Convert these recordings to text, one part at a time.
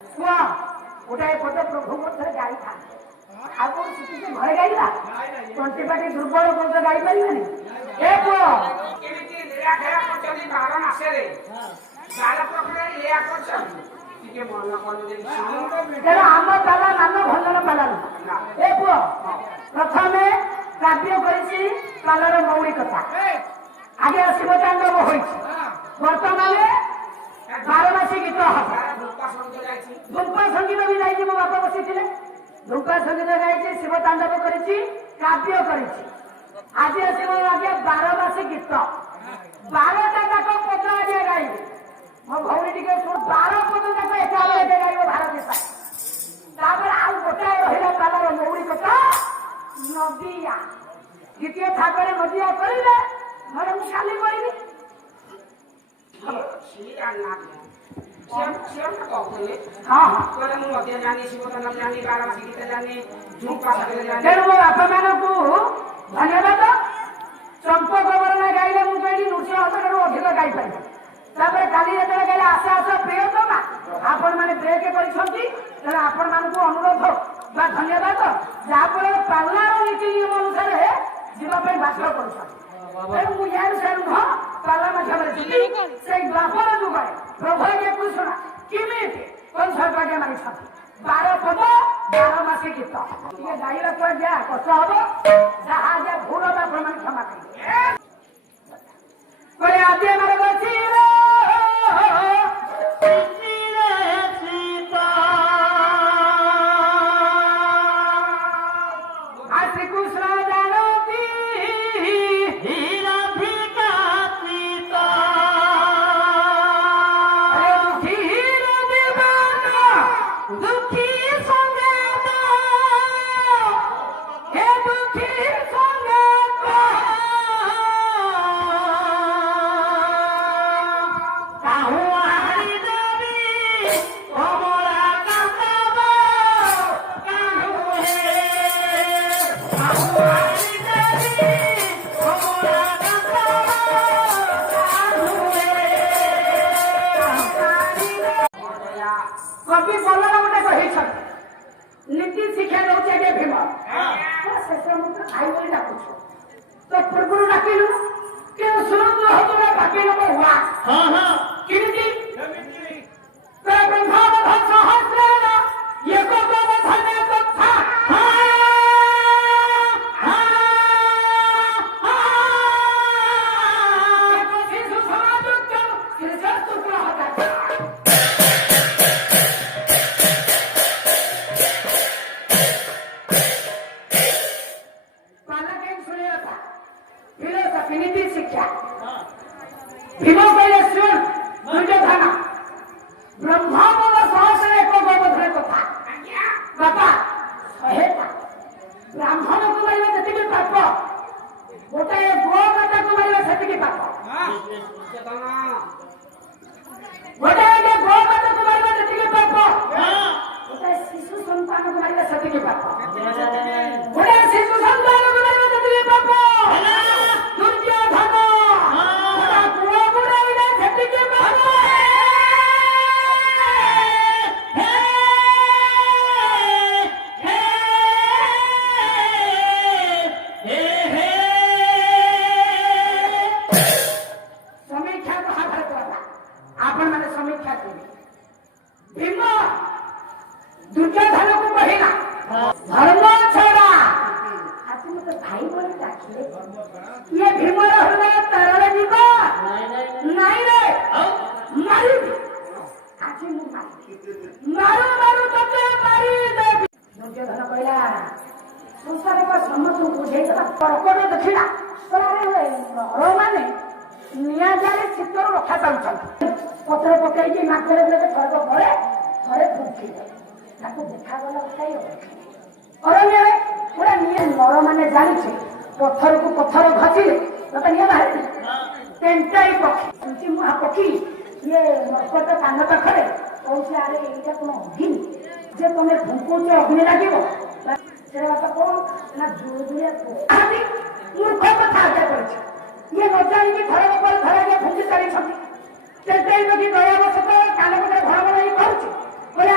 ଶୁଣ ଗୋଟାଏ ପଦ ପ୍ରଭୁ ମଧ୍ୟରେ ଗାଇଥା ଆଉ କଣ ଶିଖିଛି ଘରେ ଗାଇଲା ତଣ୍ଟି ପାଟି ଦୁର୍ବଳ ପଦ ଗାଇ ପାରିବନି। ଏ ପୁଅ କେମିତି ନିରାଖେଳା କରୁଛନ୍ତି 12 ମାସରେ ବାଳ ପ୍ରକ୍ରିୟାରେ ଏଇଆ କରୁଛନ୍ତି ଟିକେ ମନ କରିଦେଇ ତେଣୁ ଆମ ପାଲା ମାନ ଭଜନ ପାଲା ନୁହଁ। ଏ ପୁଅ ପ୍ରଥମେ କାବ୍ୟ କରିଛି ପାଲାର ମୌଳିକତା ଆଗେ ଶିବ ତାଣ୍ଡବ ହୋଇଛି ବର୍ତ୍ତମାନ 12 ମାସୀ ଗୀତ ହବ। ଧୂପା ସଙ୍ଗୀତ ବି ଯାଇଛି ମୋ ବାପା ବସିଥିଲେ ଧୂପା ସଙ୍ଗୀତ ଗାଇଛି ଶିବ ତାଣ୍ଡବ କରିଛି କାବ୍ୟ କରିଛି ଆଜି ଆସିବ ଆଜ୍ଞା 12 ମାସୀ ଗୀତ 12ଟା ଯାକ ପଦ ଆଜ୍ଞା ଗାଇବେ। ମୋ ଭଉଣୀ ଟିକେ ଶୁଣ 12 ପଦ ଯାକ ଏକାବେଳେ ଗାଇବ ଭାରତୀ ପାଇଁ। ତାପରେ ଆଉ ଗୋଟାଏ ରହିଲା ପାଲାର ମୌଳିକତା ନଦିଆ ଦ୍ୱିତୀୟ ଥାକରେ ନଦିଆ କରିଲେ ଘରେ ମୁଁ କାଲି କରିବି। ତେଣୁ ମୋ ବାପା ମାନଙ୍କୁ ଧନ୍ୟବାଦ। ଚମ୍ପକ ବର୍ଣ୍ଣ ଗାଇଲେ ମୁଁ କହିଲି ନୃସିଂହ ହସଠାରୁ ଅଧିକ ଗାଇପାରିବି। ତାପରେ କାଲି ଯେତେବେଳେ ଗାଇଲେ ଆସ ଆସ ପ୍ରିୟତମା ଆପଣ ମାନେ ବ୍ରେକ୍ କରିଛନ୍ତି ତେଣୁ ଆପଣ ମାନଙ୍କୁ ଅନୁରୋଧ ବା ଧନ୍ୟବାଦ ଯାହାଫଳରେ ପାଲାର ନୀତି ନିୟମ ଅନୁସାରେ ଯିବା ପାଇଁ ବାଧ୍ୟ କରୁଛନ୍ତି। ତେଣୁ ମୁଁ ଇଆଡୁ ସିଆଡୁ ନୁହଁ ପାଲା ମାଧ୍ୟମରେ ଯିବି। ସେଇ ଦ୍ୱାପର ଯୁଗରେ ପ୍ରଭୁ ଆଜ୍ଞା କୃଷ୍ଣ କେମିତି କଂସର୍ପାଜ୍ଞା ମାରିଛନ୍ତି 12 ପଦ 12 ମାସୀ ଗୀତ ଟିକେ ଗାଇବାକୁ ଆଜ୍ଞା କଷ୍ଟ ହବ ଯାହା ଆଜ୍ଞା ଭୁଲ ବା ପ୍ରମାଣ କ୍ଷମା କରିବେ। ଆଜି ଆମର ବସି ଶ୍ରୀକୃଷ୍ଣ ଜାଣନ୍ତି କବି ବଲର ଗୋଟେ କହିଛନ୍ତି ନୀତି ଶିକ୍ଷା ଦଉଛି ଆଜ୍ଞା ଭୀମ ଶେଷ ମୁଁ ତ ଭାଇ ବୋଲି ଡାକୁଛୁ ତ ପୂର୍ବରୁ ଡାକିଲୁ କିନ୍ତୁ ଶୁଣନ୍ତୁ ହଉଥିଲା ବାକି ନବ ହୁଆ କେମିତି ନୀତି ଶିକ୍ଷା ଭୀମ କହିଲେ ଶୁଣ ଦୁର୍ଯ୍ୟୋଧନ ବ୍ରହ୍ମମୂଳ ସହସ୍ର ଏକ ଗୋବଧରେ କଥା ବାପା 100ଟା ବ୍ରାହ୍ମଣକୁ ମାରିବା ଯେତିକି ପାପ ଗୋଟାଏ ଗୋ ମାତାକୁ ମାରିବା ସେତିକି ପାପ ଗୋଟାଏ ଗୋ ମାତାକୁ ମାରିବା ଯେତିକି ପାପ ଗୋଟାଏ ଶିଶୁ ସନ୍ତାନକୁ ମାରିବା ସେତିକି ପାପ ଗୋଟାଏ ଶିଶୁ ସନ୍ତାନକୁ ମାରିବା ସେତିକି ପାପ ଦୁର୍ଯ୍ୟୋଧନକୁ କହିଲା ଧର୍ମ ଛଡ଼ା ଆଜି ମତେ ଭାଇ ବୋଲି ଡାକିଲେ ଇଏ ଭୀମର ହୃଦୟ ତରଳ ଯିବ ନାଇଁ ରେ ମାରିବି ଆଜି ମୁଁ ମାରୁ ମାରୁ ତତେ ମାରିଦେବି। ଦୁର୍ଯ୍ୟୋଧନ କହିଲା ସଂସାରିକ ସମସ୍ତଙ୍କୁ ବୁଝେଇଦେଲା କର୍କଟ ଦେଖିଲା ନର ମାନେ ନିଆଁ ଜାଳି ଶୀତରୁ ରକ୍ଷା ପାଉଛନ୍ତି ପତ୍ର ପକେଇକି ନାକରେ ଦେବେ ଥରକ ପରେ ଥରେ ଫୁଙ୍କିବେ ତାକୁ ଦେଖାଗଲା ଉଠାଇ ଅରଣ୍ୟରେ ପୁରା ନିଆଁ ନର ମାନେ ଜାଣିଛି ପଥରକୁ ପଥର ଘଷିଲେ ତତେ ନିଆଁ ବାହାରି ଟେଣ୍ଟାଇ ପକ୍ଷୀ ମୁହା ପକ୍ଷୀ ଇଏ ମର୍କଟ କାନ ପାଖରେ କହୁଛି ଆରେ ଏଇଟା କଣ ଅଗ୍ନି ଯେ ତମେ ଫୁଙ୍କୁଛ ଅଗ୍ନି ଲାଗିବ ସେ ବାପା କଣ ନା ଜୁଳିଆ ମୂର୍ଖ କଥା ଆଜ୍ଞା କରିଛି ଇଏ ନ ଜାଣିକି ଥରକ ପରେ ଥରେ ଫୁଙ୍କି ଚାଲିଛନ୍ତି ଟେଣ୍ଟାଇ ପକ୍ଷୀ ଦୟାବଶତଃ କାନ ପଟେ ଘର ବନେଇ କହୁଛି କହିଲେ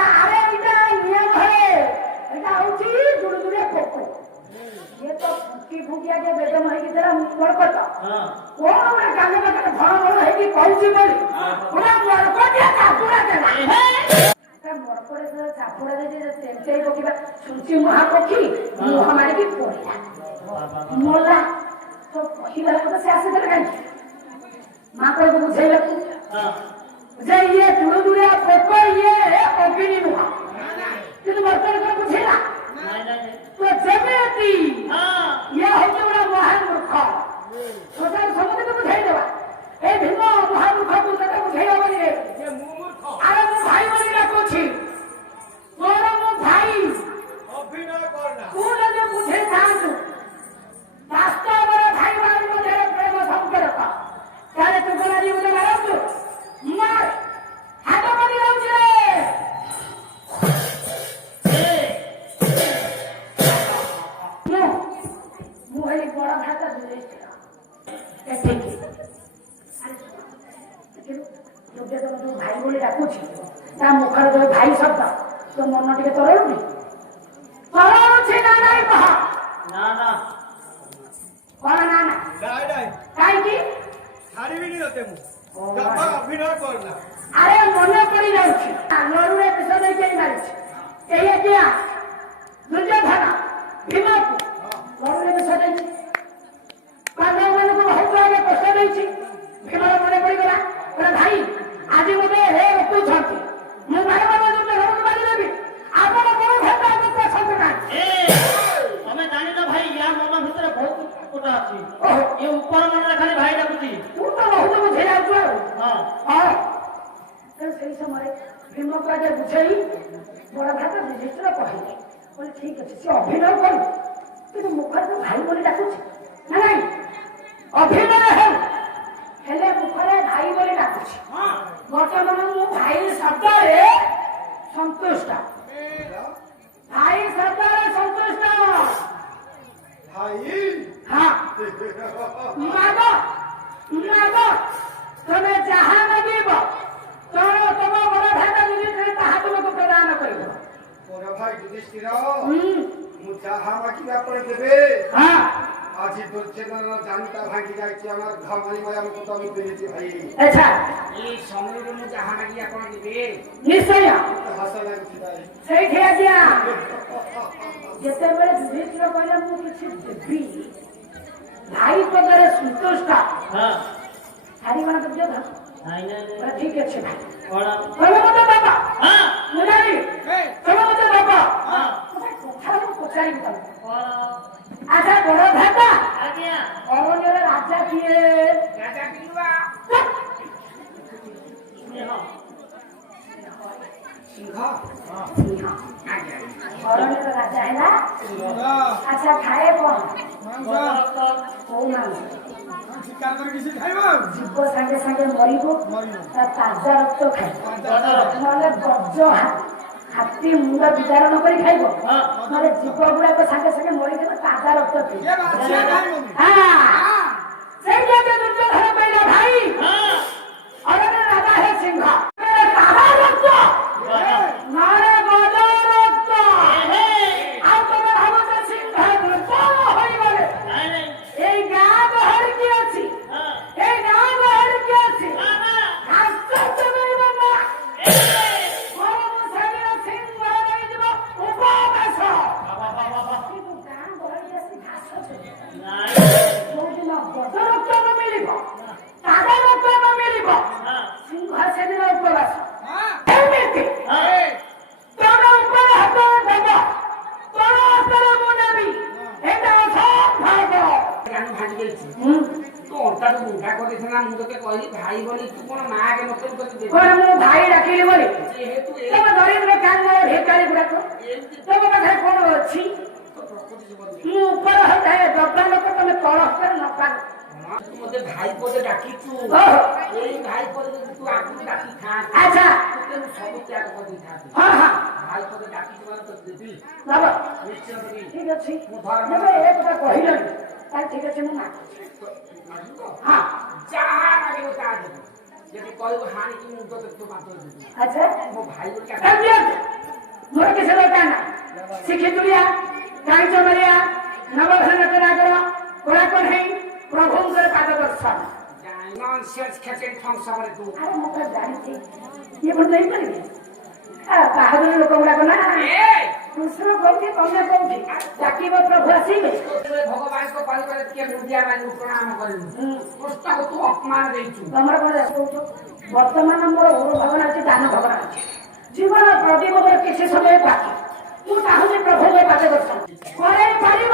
ଚାପୁଡ଼ାରେ ଯେ ତେଣ୍ଟେଇ ପକେଇବା ଛୁଞ୍ଚି ମହାପକ୍ଷୀ ମୁହଁ ମାରିକି ପଡ଼ିଲା ମଲା। ତ କହିବା କଥା ସେ ଆସିଥିଲେ କାହିଁକି? ମାଙ୍କଡକୁ ବୁଝେଇବାକୁ ଯେ ଇଏ ଦୁରୁଦୁରିଆ ପୋକ, ଇଏ ଅଗ୍ନି ନୁହଁ। କିନ୍ତୁ ବର୍ତ୍ତମାନ ବୁଝେଇଲା ତ ଯେମିତି ଇଏ ହଉଛି ଗୋଟେ ମହାମୂର୍ଖ। ସମସ୍ତଙ୍କୁ ବୁଝେଇଦେବା ଏ ଭୀମ ମହାମୂର୍ଖକୁ ତତେ ବୁଝେଇ ହବନି ରେ। ଆରେ ମୁଁ ଭାଇ ବୋଲି ଡାକୁଛି, ତୋର ମୁଁ ଭାଇ। ତୁ ଯଦି ବୁଝେଇଥାନ୍ତୁ ବାସ୍ତବରେ ଭାଇ ଭାଇ ମଧ୍ୟରେ ପ୍ରେମ ସମ୍ପର୍କ, ତାହେଲେ ତୁ ଗଲା ଜୀବନ ମାରନ୍ତୁ ମାର ହାତ ପଡ଼ି ଯାଉଛି ରେ। ମୁଁ ହେଲି ବଡ ଭାତ ଯୋଉ ଭାଇ ବୋଲି ଡାକୁଛି ତା ମୁଖରେ ଯୋଉ ଭାଇ ଶବ୍ଦ ତୋ ମନ ଟିକେ ତରଳୁନି? ତରଳୁଛି ନା ନାଇଁ କହ? କଣ ନା ନା କାହିଁକି? ଆରେ ମନେ ପଡି ଯାଉଛି ଲଢୁରେ ବିଷ ଦେଇ କେହି ମାରିଛି। ଏଇ ଆଜ୍ଞା ଦୁର୍ଯ୍ୟୋଧନ ଭୀମକୁ ଲଢୁରେ ବିଷ ଦେଇଛି, ପାଣ୍ଡବମାନଙ୍କୁ ବହୁତ ଆଗେ କଷ୍ଟ ଦେଇଛି। ଭୀମର ମନେ ପଡିଗଲା, ଭାଇ ଆଜି ମତେ ରୋକୁଛନ୍ତି, ମୁଁ ଭାଇ ଘରକୁ ମାରିଦେବି। ଆପଣ କଣ ଭାବେ ଆମେ ପସନ୍ଦ ନାହିଁ? ତମେ ଜାଣିଛ ଭାଇ ୟା ମନ ଭିତରେ ବହୁତ କୋଟା ଅଛି। ଏ ଉପର ମନରେ ଖାଲି ଭାଇ ଡାକୁଛି। ତୁ ତ ବହୁତ ବୁଝେଇ ଯାଉଛୁ ଆଉ। ସେଇ ସମୟରେ ଭୀମକୁ ଆଗେ ବୁଝେଇ ବଡ ଭାତ ଯୁଧିଷ୍ଠିର କହିଲେ, ଠିକ ଅଛି ସେ ଅଭିନୟ କରୁ, କିନ୍ତୁ ମୁଖରେ ତୁ ଭାଇ ବୋଲି ଡାକୁଛି ନା ନାଇଁ? ଅଭିନୟ ହେଲେ ମୁଖରେ ଭାଇ ବୋଲି ଡାକୁଛି। ବର୍ତ୍ତମାନ ମୁଁ ଭାଇ ଶବ୍ଦରେ ସନ୍ତୁଷ୍ଟ, ଭାଇ ଶବ୍ଦରେ ସନ୍ତୁଷ୍ଟ। ମାଗ ତମେ ଯାହା ମାଗିବ ତମ ବଡ ଭାଇ ଯୁଧିଷ୍ଠିର ତାହା ତୁମକୁ ପ୍ରଦାନ କରିବ। ମୁଁ ଯାହା ମାଗିବି ଆପଣ ଦେବେ। ଆଜି ଦୁର୍ଯ୍ୟୋଧନ ଜାଣିତା ଭାଙ୍ଗି ଯାଇଛି, আমার ঘামালি মায়ামକୁ ତ আমি পেয়েছি ভাই। আচ্ছা এই ସମୟରେ ମୁଁ ଯାହା ମାଗି ଆପଣ ଦେବେ ନିଶ୍ଚୟ। ହସ ଲାଗୁଛି ଭାଇ। ସେଇଠି ଆଜ୍ଞା ଯେତେବେଳେ ଯୁଧିଷ୍ଠିର କହିଲା ମୁଁ କିଛି ଦେବି, ଭାଇ ପଦରେ ସନ୍ତୁଷ୍ଟ ହାରିଗଲା ଦୁର୍ଯ୍ୟୋଧନ। ଠିକ ଅଛି ଭାଇ, ତମେ ମତେ ବାବା ମୁଁ ଜାଣି ତମେ ମତେ ବାବା କଥା ମୁଁ ପଚାରିବି ତମକୁ। ଆଚ୍ଛା ବଡ ଭାତା ଅରଣ୍ୟରେ ରାଜା କିଏ? ରାଜା ପିଲୁଆ ସିଂହ। ଅରଣ୍ୟର ରାଜା ହେଲା। ଆଚ୍ଛା ଖାଏ କଣ? କୋଉ ମାଂସ? ଜୀବ ସାଙ୍ଗେ ସାଙ୍ଗେ ମରିବ, ତା ତାଜା ରକ୍ତ ଖାଇବ, ନହେଲେ ଗଜ ହାତୀ ମୁଣ୍ଡ ବିଦାରଣ କରି ଖାଇବ, ନହେଲେ ଜୀବ ଗୁଡାକ ସାଙ୍ଗେ ସାଙ୍ଗେ ମରିଯିବ, ତାଜା ରକ୍ତ ପିଇବ। ସେଇଠି ଦୁର୍ଯ୍ୟୋଧନ କହିଲା ଭାଇ ଅରଣ୍ୟ ରାଜା ହେ ସିଂହ, ତାଜା ରକ୍ତ ନହେଲେ ଗଜ ରକ୍ତ। ଆଉ ତମେ ଭାବୁଛ ସିଂହ ଦୁର୍ବଳ ହୋଇଗଲେ? এই গাঁ গহরি কি আছে? এই গাঁ গহরি কি আছে? আশ্চর্য করিব না, গরম শরীর সিংহ হয়ে যাব উপবাস। কিন্তু গাঁ গহরি আছে ঘাস ଯୋଉଦିନ ଗଜ ରକ୍ତ ନ ମିଳିବ, ତାଜା ରକ୍ତ ନ ମିଳିବ, ସିଂହ ସେଦିନ ଉପବାସ। ଏମିତି ତମ ଉପରେ ହାତ ଦେବ, ତମ ହାତରେ ମୁଁ ନେବି, ଏଇଟା ଅସମ୍ଭବ। ଭାଙ୍ଗି ଯାଇଛି ତୁ ଅଣ୍ଟାକୁ ବୁଢା କରିଦେଇଥିଲା। ମୁଁ ତତେ କହିଲି ଭାଇ ବୋଲି ତୁ କଣ ମା ଆଗେ ମତେ କଣ ମୁଁ ଭାଇ ଡାକିଲି ବୋଲି? ଯେହେତୁ ତମ ଦରିଦ୍ର କାଙ୍ଗ ଢେକାଳି ଗୁଡାକ ତମ ପାଖରେ କଣ ଅଛି? ମୁଁ ଉପର ହତାଏ ଦବା ଲୋକ, ତମେ ତଳ ହତାରେ ନ ପାର। ତୁ ମତେ ଭାଇ ପଦେ ଡାକିଛୁ, ଏଇ ଭାଇ ପଦେ ଯଦି ତୁ ଆଗକୁ ଡାକିଥାନ୍ତୁ ଆଚ୍ଛା ତତେ ମୁଁ ସବୁ ତ୍ୟାଗ କରିଦେଇଥାନ୍ତି। ଭାଇ ପଦେ ଡାକିଛୁ ମାନେ ତତେ ଦେବି, ବାବା ନିଶ୍ଚୟ ଦେବି। ଠିକ ଅଛି, ତେବେ ଏ କଥା କହିଲନି, ତାହେଲେ ଠିକ ଅଛି ମୁଁ ମାଗୁଛି। ଯାହା ମାଗିବ ତାହା ଦେବି। ଯଦି କହିବୁ ହାଣିକି ମୁଣ୍ଡ ତତେ ମାତ୍ର ଦେବି। ଆଚ୍ଛା ମୋ ଭାଇ ବୋଲି ମୋର କିଛି ଦରକାର ନା। ଶିଖିତୁଳିଆ କାଇଁଚ ମାରିଆ ନବଘନ ନାଗର ଗୋଳା କଢେଇ ପ୍ରଭୁଙ୍କର ପାଦ ଦର୍ଶନ। ନନସେନ୍ସ ଖେଚେଡ଼ି ଫଙ୍କସନରେ ତୁ ଆରେ ମୁଁ ତ ଜାଣିଛି ଇଏ କଣ ଦେଇପାରିବେ? ବାହାଦୁର ଲୋକ ଗୁଡାକ ନା ଏ କୃଷ୍ଣ କୋଉଠି ତମେ କୋଉଠି ଡାକିବ ପ୍ରଭୁ ଆସିବେ ଭଗବାନଙ୍କ ପରିବାର କିଏ ମୁଦିଆ ବାଲି ପ୍ରଣାମ କରିବୁ କୃଷ୍ଣକୁ ତୁ ଅପମାନ ଦେଇଛୁ ତମର କଣ କହୁଛ ବର୍ତ୍ତମାନ ମୋର ଗୁରୁ ଭଗବାନ ଅଛି ଦାନ ଭଗବାନ ଅଛି ଜୀବନ ପ୍ରଦୀପ ମୋର କିଛି ସମୟ ବାକି ମୁଁ ଚାହୁଁଛି ପ୍ରଭୁଙ୍କ ପାଦ ଦର୍ଶନ କରେଇ ପାରିବ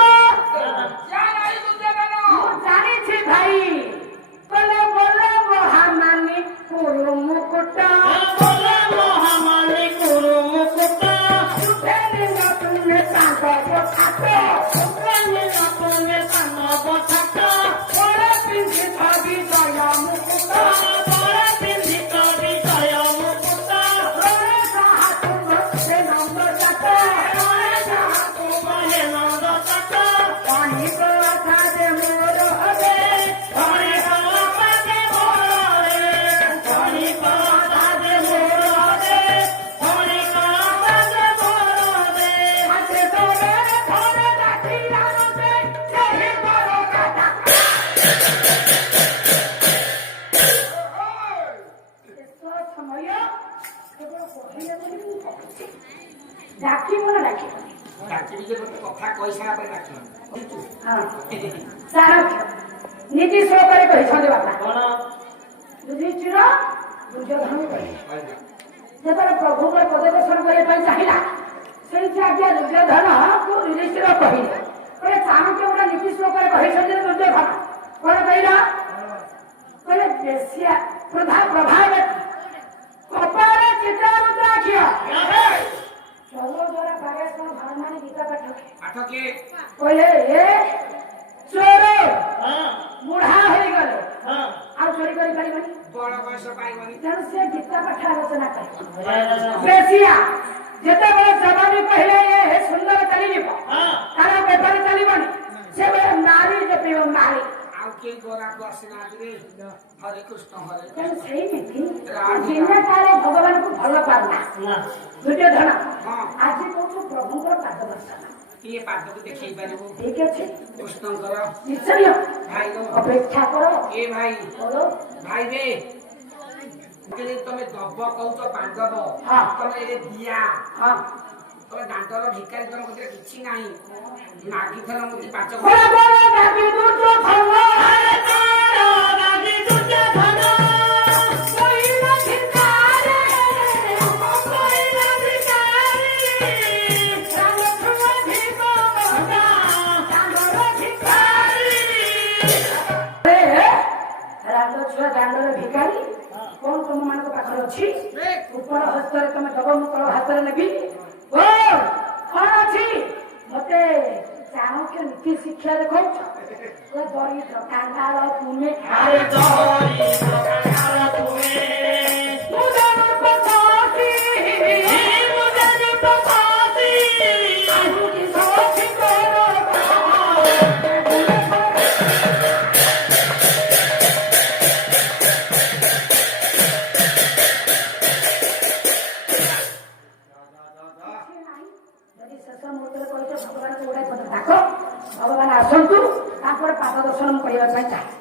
ମୁଁ ଜାଣିଛି ଭାଇ କହିଲେ ବୋଲେ ମହାମାନି କୁରୁ ମୁକୁଟ बोले महामानी गुरु मुकुट ତୁମେ ତାଙ୍କ କଥା सुप्रेमी अपने संग बसत ପରେ ପିନ୍ଧି ଭାବି ଦୟ ମୁକୁଟ बड़े पिंधी कवि जय मुकुट ପରେ ସାହାକୁ ଭକ୍ତେ ନନ୍ଦ ଜାତ बहे नंद तट ପାଣି କଥା ଯେ ମୋର ହବେ धनी कला के मोरे धनी कला दे मोरे धनी कला दे मोरे ହାତେ ଦୋରେ ଥରେ ଡାକି ଆଣନ୍ତେ ସେହି ମୋର କଥା ଶେଷ ସମୟ କେବଳ କହିଲେ ବୋଲି ମୁଁ କହୁଛି ଡାକିବ ନା ଡାକିବନି ଡାକିବି ଯେ ଗୋଟେ କଥା କହିସାରିଲା ପରେ ଡାକିବି ହଁ ଚାଣକ୍ୟ ନୀତି ଶ୍ଲୋକରେ କହିଛନ୍ତି ବାପା कौन ଯୁଧିଷ୍ଠିର ଦୁର୍ଯ୍ୟୋଧନ କହିଲେ ଯେତେବେଳେ ପ୍ରଭୁଙ୍କ ପଦଦର୍ଶନ କରିବା ପାଇଁ ଚାହିଁଲା ସେଇଠି ଆଜ୍ଞା ଦୁର୍ଯ୍ୟୋଧନକୁ ଯୁଧିଷ୍ଠିର କହିଲେ କହିଲେ ଚାଣକ୍ୟ ଗୋଟେ ନୀତି ଶ୍ଲୋକରେ କହିଛନ୍ତି ଦୁର୍ଯ୍ୟୋଧନ କଣ କହିଲା କହିଲେ ବେଶିଆ ପ୍ରଧା ପ୍ରଭାବ କପାଳରେ ଚିତ୍ରାରୁଦ୍ରାକ୍ଷ ଚलो ଦ୍ୱାରା ପାରେଶ୍ୱର ଭାରମାନେ ଗୀତା ପାଠ ପାଠ କିଏ କହିଲେ ଏ ଚୋର हां ବୁଢା ହୋଇଗଲେ हां ଆଉ ଚୋରି କରିପାରିବନି ବଡ ବୟସ ପାଇବନି ତେଣୁ ସେ ଗୀତା ପାଠ ଆଲୋଚନା କରେ जय ବେଶିଆ ଯେତେବେଳେ ଜବାନୀ କହିଲେ ଏ ସୁନ୍ଦର ଚାଲିଯିବ हां ତାର ବେପାର ଚାଲିବନି ସେବେଳେ ନାରୀ ଜପିବ ନାରୀ ଆଉ କେହି ଗୋରାକୁ ଆସିନାହାନ୍ତି ରେ ହରେ କୃଷ୍ଣ ହରେ ତେଣୁ କୃଷ୍ଣ ସେଇମିତି ଦିନେ କାଳେ ଭଗବାନଙ୍କୁ ଭଲ ପାରୁନା ना ଦୁର୍ଯ୍ୟୋଧନ ହଁ ଆଜି କହୁଛୁ ପ୍ରଭୁଙ୍କର ପାଦ ଦର୍ଶନ କିଏ ପାଦକୁ ଦେଖେଇ ପାରିବୁ ଠିକ ଅଛି କୃଷ୍ଣଙ୍କର ନିଶ୍ଚୟ ଭାଇ ଅପେକ୍ଷା କର ଏ ଭାଇ ବୋलो ଭାଇ ବେ ଯଦି ତମେ ଦବ କହୁଛ ପାଣ୍ଡବ ହଁ। ତମେ ଏ ଦିଆ ହଁ ତମେ ଦାଣ୍ଡର ଭିକାରୀ ତମ କତିରେ କିଛି ନାହିଁ ମାଗିଥର ମୋତେ ପାଞ୍ଚ ବଡ଼ ବଡ଼ ଗାବି ଦୁର୍ଯ୍ୟୋଧନ रागी दुर्योधन କହିଲା ଭିକାରେ कोइला भिखारी ରାମଠୁ ଅଧିକ ଦାଣ୍ଡର ଭିକାରୀ ରାଜ ଛୁଆ ଦାଣ୍ଡର ଭିକାରୀ କଣ ତମ ମାନଙ୍କ ପାଖରେ ଅଛି ଉପର ହସ୍ତରେ ତମେ ଦବ ମୁଁ ତଳ ହାତରେ ନେବି କଣ ଅଛି ମତେ ଚାଣକ୍ୟ ନୀତି ଶିକ୍ଷା ଦେଖାଉଛ ଦରିଦ୍ର କାଙ୍ଗାଳ ତୁମେ अरे दोरी प्रकार तुम्हें ମୁଁ ଜାଣୁ ପଛାତି मुझे प्रसादी ଆହୁତି ସଖୀ କର ଯଦି ଶେଷ ମୁହୂର୍ତ୍ତରେ କହିଛ ଭଗବାନଙ୍କୁ ଗୋଟାଏ କଥା ଡାକ ଭଗବାନ ଆସନ୍ତୁ ତାଙ୍କର ପାଦ ଦର୍ଶନ ମୁଁ କରିବା ପାଇଁ ଚାହେଁ